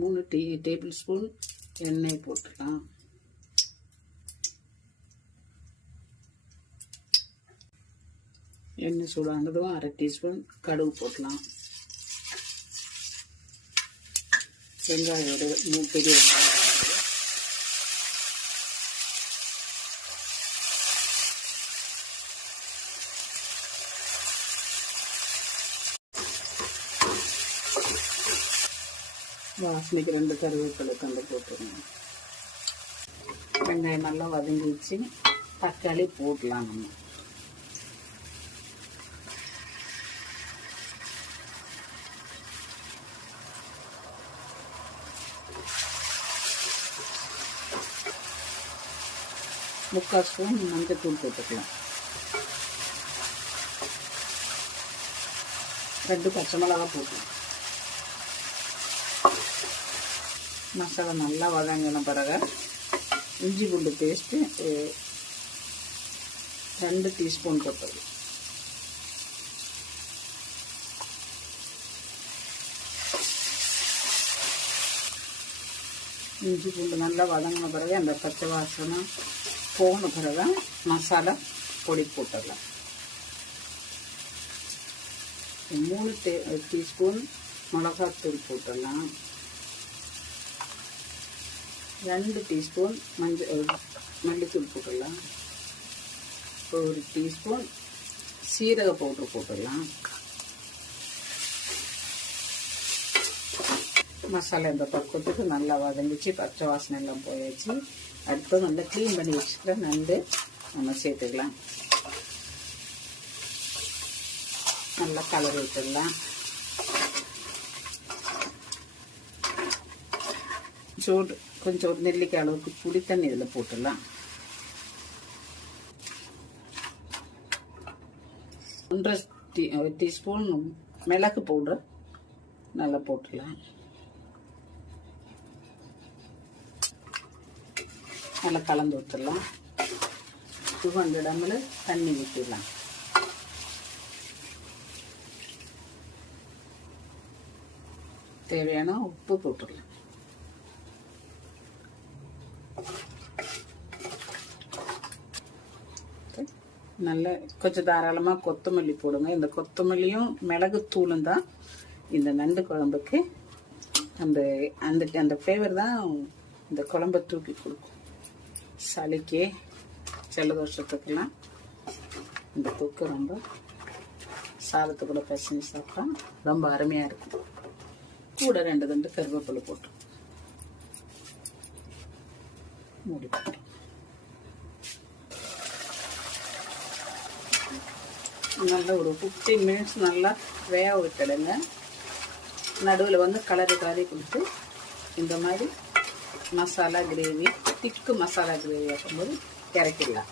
மூணு tea table spoon எண்ணெய் போட்டுக்கலாம். எண்ணெய் சூடானதும் அரை டீஸ்பூன் கடுகு போட்டலாம் வெங்காயம் மூணு பெரிய வெங்காயம். வாசனைக்கு ரெண்டு கருவேப்பிலை கண்டு போட்டுருங்க வெங்காயம் நல்லா வதங்கிச்சு தக்காளி போடலாம் நம்ம முக்கால் ஸ்பூன் மஞ்சள் தூள் போட்டுக்கலாம் ரெண்டு பச்சை மிளகா போட்டுக்கலாம் மசாலா நல்லா வதங்கின பிறகு இஞ்சி பூண்டு பேஸ்ட்டு ரெண்டு டீஸ்பூன் போட்டது இஞ்சி பூண்டு நல்லா வதங்கின பிறகு அந்த பச்சை வாசனை போன பிறகு மசாலா பொடி போட்டுடலாம். மூணு டே டீஸ்பூன் மிளகாத்தூள் போட்டுடலாம். ரெண்டு டீஸ்பூன் மஞ்சள் மல்லித்தூள் போட்டுடலாம். ஒரு டீஸ்பூன் சீரக பவுட்ரு போட்டுடலாம். மசாலா இந்த பக்குவத்துக்கு நல்லா வதங்கிச்சு. பச்சை வாசனை எல்லாம் போயாச்சு. அடுத்து நல்லா க்ளீன் பண்ணி வச்சுக்கிற நண்டு நம்ம சேர்த்துக்கலாம். நல்லா கலர் விட்டுடலாம். சூடு கொஞ்சம் ஒரு நெல்லிக்காய் அளவுக்கு புளி தண்ணி இதில் போட்டுடலாம். ஒன்றரை டீ டீஸ்பூன் மிளகு பவுடர் நல்லா போட்டுடலாம். நல்லா கலந்து விட்டுடலாம். டூ ஹண்ட்ரட் எம்எல் தண்ணி ஊற்றிடலாம் தேவையான உப்பு போட்டுடலாம். நல்ல கொஞ்சம் தாராளமாக கொத்தமல்லி போடுங்க. இந்த கொத்தமல்லியும் மிளகுத்தூளும் தான். இந்த நண்டு குழம்புக்கு அந்த அந்த அந்த ஃப்ளேவர் தான் இந்த குழம்பை தூக்கி கொடுக்கும். சளிக்கு ஜலதோஷத்துக்கெல்லாம் இந்த தொக்கு ரொம்ப சாதத்து கூட பசங்க சாப்பிட்டா ரொம்ப அருமையாக இருக்கும். கூட ரெண்டு ரெண்டு கருவேப்பிலை போட்டு மூடி போட்டு நல்லா ஒரு ஃபிஃப்டீன் மினிட்ஸ் நல்லா வேக விட்டுடுங்க. நடுவில் வந்து கலரி கலரி கொடுத்து இந்த மாதிரி மசாலா கிரேவி திக்கு மசாலா கிரேவி வைக்கும்போது இறக்கிடலாம்.